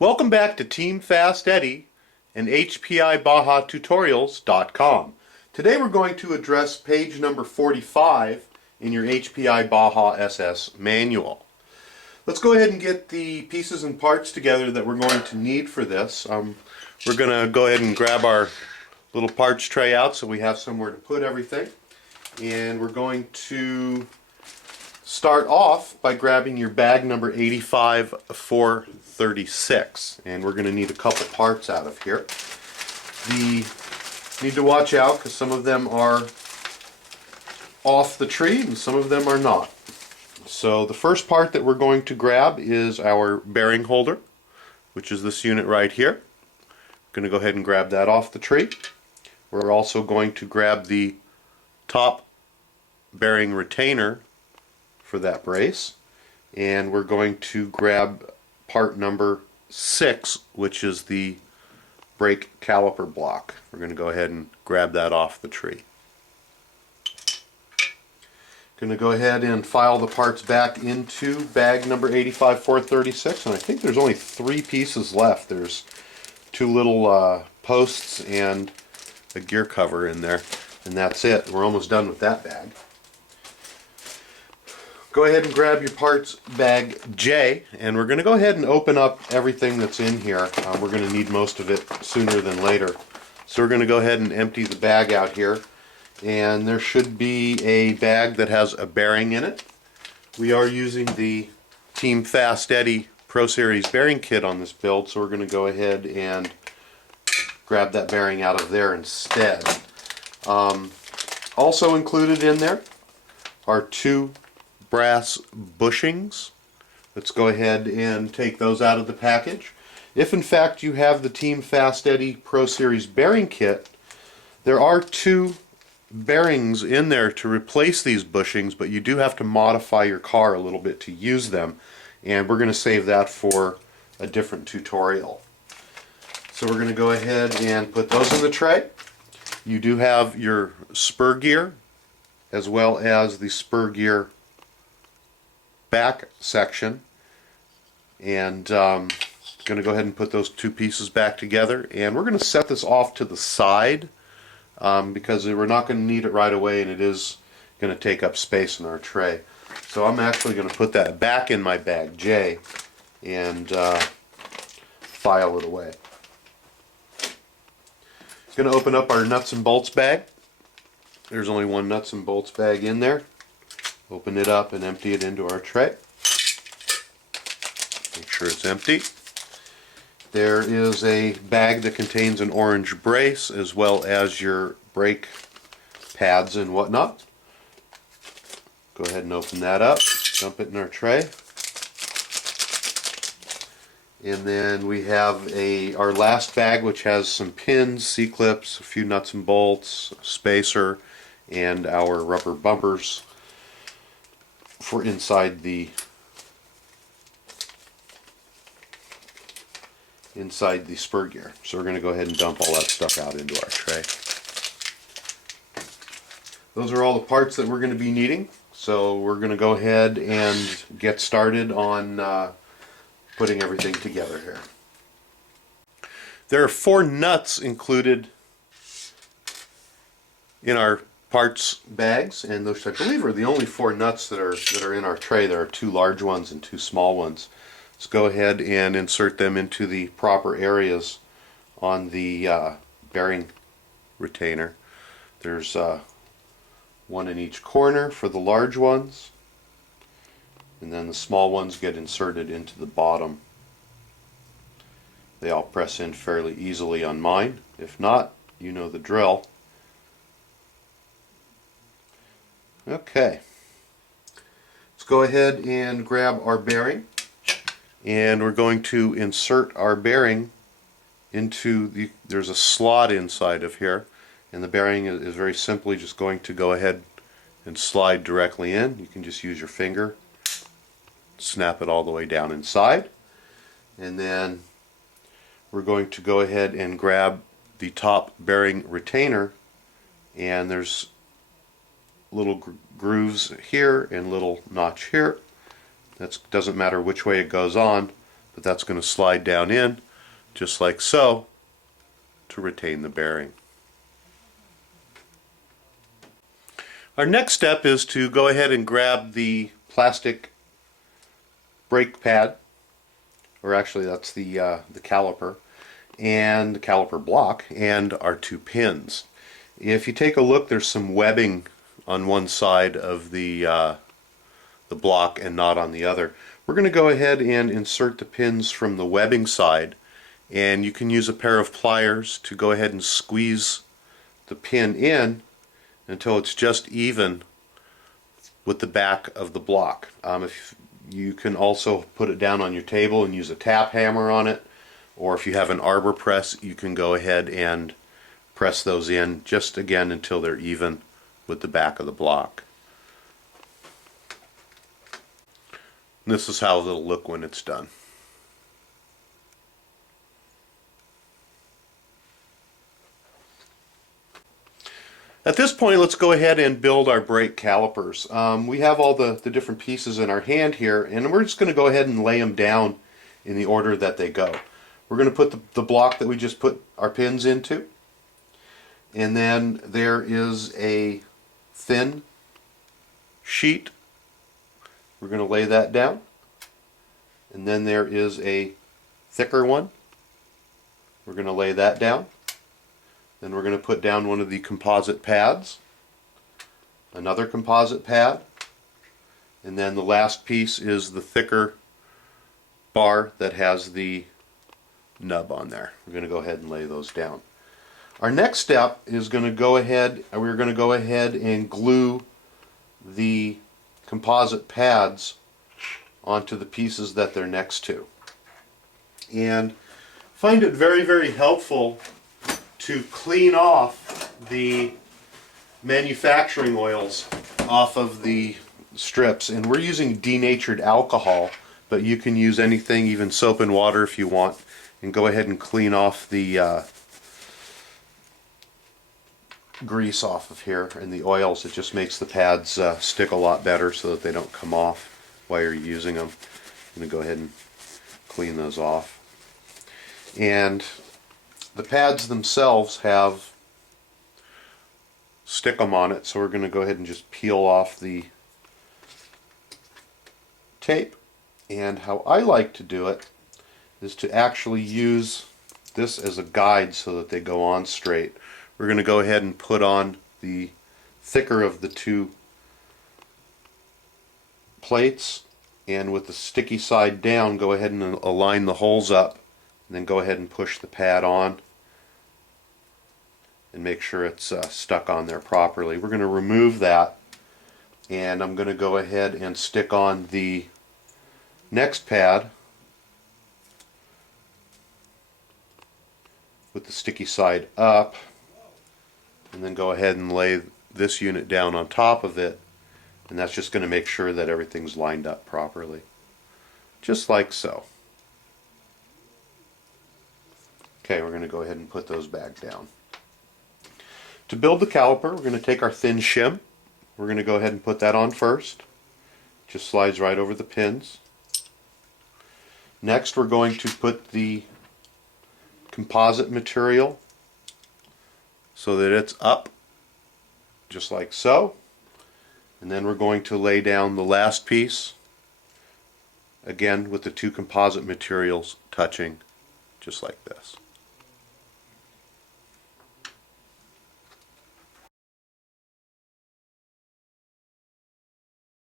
Welcome back to Team Fast Eddy and HPI Baja Tutorials.com. Today we're going to address page number 45 in your HPI Baja SS manual. Let's go ahead and get the pieces and parts together that we're going to need for this. We're going to go ahead and grab our little parts tray out so we have somewhere to put everything. And we're going to start off by grabbing your bag number 85436, and we're going to need a couple parts out of here. You need to watch out because some of them are off the tree and some of them are not. So the first part that we're going to grab is our bearing holder, which is this unit right here. I'm going to go ahead and grab that off the tree. We're also going to grab the top bearing retainer for that brace, and we're going to grab part number 6, which is the brake caliper block. We're going to go ahead and grab that off the tree. Going to go ahead and file the parts back into bag number 85436, and I think there's only 3 pieces left. There's 2 little posts and a gear cover in there, and that's it. We're almost done with that bag. Go ahead and grab your parts bag J, and we're going to go ahead and open up everything that's in here. We're going to need most of it sooner than later. So we're going to go ahead and empty the bag out here, and there should be a bag that has a bearing in it. We are using the Team Fast Eddy Pro Series bearing kit on this build, so we're going to go ahead and grab that bearing out of there instead. Also included in there are 2 brass bushings. Let's go ahead and take those out of the package. If in fact you have the Team Fast Eddy Pro Series bearing kit, there are 2 bearings in there to replace these bushings, but you do have to modify your car a little bit to use them, and we're going to save that for a different tutorial. So we're going to go ahead and put those in the tray. You do have your spur gear as well as the spur gear back section, and going to go ahead and put those 2 pieces back together, and we're going to set this off to the side because we're not going to need it right away, and it is going to take up space in our tray. So I'm actually going to put that back in my bag J and file it away. Going to open up our nuts and bolts bag. There's only 1 nuts and bolts bag in there. Open it up and empty it into our tray. Make sure it's empty. There is a bag that contains an orange brace as well as your brake pads and whatnot. Go ahead and open that up, dump it in our tray. And then we have our last bag, which has some pins, C-clips, a few nuts and bolts, a spacer, and our rubber bumpers for inside the spur gear. So we're going to go ahead and dump all that stuff out into our tray. Those are all the parts that we're going to be needing. So we're going to go ahead and get started on putting everything together here. There are 4 nuts included in our parts bags, and those I believe are the only 4 nuts that are in our tray. There are 2 large ones and 2 small ones. Let's go ahead and insert them into the proper areas on the bearing retainer. There's 1 in each corner for the large ones, and then the small ones get inserted into the bottom. They all press in fairly easily on mine. If not, you know the drill. Okay, let's go ahead and grab our bearing, and we're going to insert our bearing into there's a slot inside of here, and the bearing is very simply just going to go ahead and slide directly in. You can just use your finger, snap it all the way down inside, and then we're going to go ahead and grab the top bearing retainer, and there's little grooves here and little notch here. That doesn't matter which way it goes on, but that's going to slide down in just like so to retain the bearing. Our next step is to go ahead and grab the plastic brake pad, or actually that's the caliper, and the caliper block, and our two pins. If you take a look, there's some webbing on one side of the block and not on the other. We're going to go ahead and insert the pins from the webbing side, and you can use a pair of pliers to go ahead and squeeze the pin in until it's just even with the back of the block. If you can also put it down on your table and use a tap hammer on it, or if you have an arbor press, you can go ahead and press those in just again until they're even with the back of the block. And this is how it'll look when it's done. At this point, let's go ahead and build our brake calipers. We have all the different pieces in our hand here, and we're just going to go ahead and lay them down in the order that they go. We're going to put the block that we just put our pins into, and then there is a thin sheet. We're going to lay that down, and then there is a thicker one. We're going to lay that down. Then we're going to put down one of the composite pads, another composite pad, and then the last piece is the thicker bar that has the nub on there. We're going to go ahead and lay those down. Our next step is we're going to go ahead and glue the composite pads onto the pieces that they're next to. And find it very, very helpful to clean off the manufacturing oils off of the strips. And we're using denatured alcohol, but you can use anything, even soap and water if you want, and go ahead and clean off the grease off of here and the oils. It just makes the pads stick a lot better so that they don't come off while you're using them. I'm going to go ahead and clean those off. And the pads themselves have stick-em on it, so we're going to go ahead and just peel off the tape. And how I like to do it is to actually use this as a guide so that they go on straight. We're going to go ahead and put on the thicker of the two plates, and with the sticky side down, go ahead and align the holes up, and then go ahead and push the pad on and make sure it's stuck on there properly. We're going to remove that, and I'm going to go ahead and stick on the next pad with the sticky side up, and then go ahead and lay this unit down on top of it, and that's just going to make sure that everything's lined up properly, just like so. Okay, we're going to go ahead and put those back down. To build the caliper, we're going to take our thin shim. We're going to go ahead and put that on first. Just slides right over the pins. Next, we're going to put the composite material so that it's up, just like so. And then we're going to lay down the last piece, again with the two composite materials touching, just like this.